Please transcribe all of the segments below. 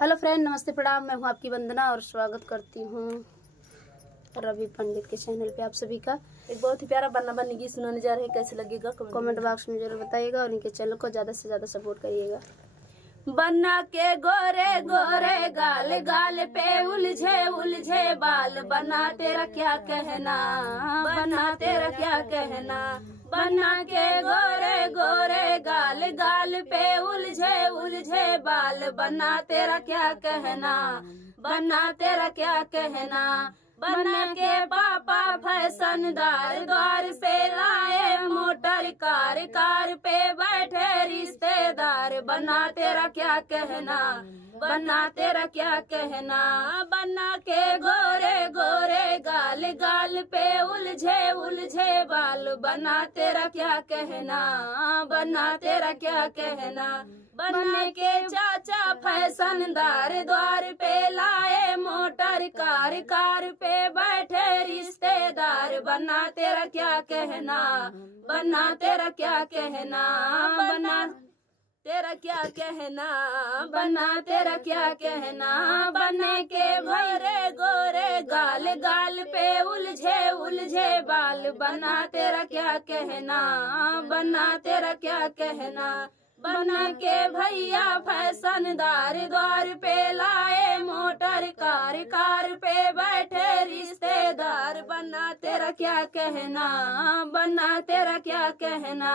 Hello friend, नमस्ते प्रणाम। मैं हूं आपकी वंदना और स्वागत करती हूं रवि पंडित के चैनल पे आप सभी का। एक बहुत ही प्यारा बन्ना बन्नी गीत सुनाने जा रहे हैं, कैसे लगेगा कमेंट बॉक्स में जरूर बताइएगा और इनके चैनल को ज़्यादा से ज़्यादा सपोर्ट करिएगा। बन्ना के गोरे गोरे गाल, गाल पे उलझे उलझे बाल, बन्ना तेरा क्या कहना, बन्ना तेरा क्या कहना। बन्ना के गोरे गोरे गाल, गाल पे उलझे उलझे बाल, बन्ना तेरा क्या कहना, बन्ना तेरा क्या कहना। बन्ना के पापा फैशनदार, द्वार पे लाए मोटर कार, कार पे बैठे रिश्तेदार, बन्ना तेरा क्या कहना, बन्ना तेरा क्या कहना। बन्ना के गोरे गोरे गाल, गाल पे उलझे उलझे बाल, बन्ना तेरा क्या कहना, बन्ना तेरा क्या कहना। बन्ना के चाचा फैशनदार, द्वार पे लाए मोटर कार, कार पे बैठे रिश्तेदार, बन्ना तेरा क्या कहना, बन्ना तेरा क्या कहना। बन्ना तेरा क्या कहना, बन्ना तेरा क्या कहना। बन्ने के भरे गोरे गाल, गाल पे उलझे उलझे बाल, बन्ना तेरा क्या कहना, बन्ना तेरा क्या कहना। बन्ना के भैया फैशनदार, द्वार पे लाए मोटर कार, कार पे बैठे रिश्तेदार, बन्ना तेरा क्या कहना, बन्ना तेरा क्या कहना,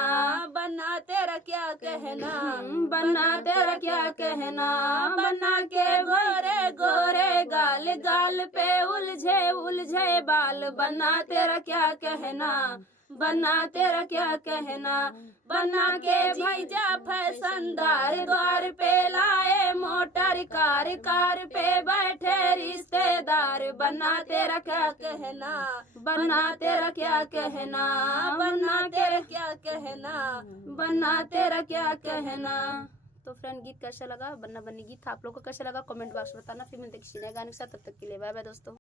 बन्ना तेरा क्या कहना, बन्ना तेरा क्या कहना। बन्ना के गोरे गोरे गाल, गाल पे उलझे उलझे बाल, बन्ना तेरा क्या कहना, बन्ना तेरा क्या कहना। बन्ना के भैया फैशनदार, द्वार पे लाए मोटर कार, कार पे बैठे रिश्तेदार, बन्ना तेरा क्या कहना, बन्ना तेरा क्या कहना, बन्ना तेरा क्या कहना, बन्ना तेरा क्या कहना। तो फ्रेंड, गीत कैसा लगा? बन्ना बन्नी गीत आप लोग को कैसा लगा? कमेंट बॉक्स में बताना। फिर मिलते किसी नए गाने के साथ, तब तक के लिए बाय बाय दोस्तों।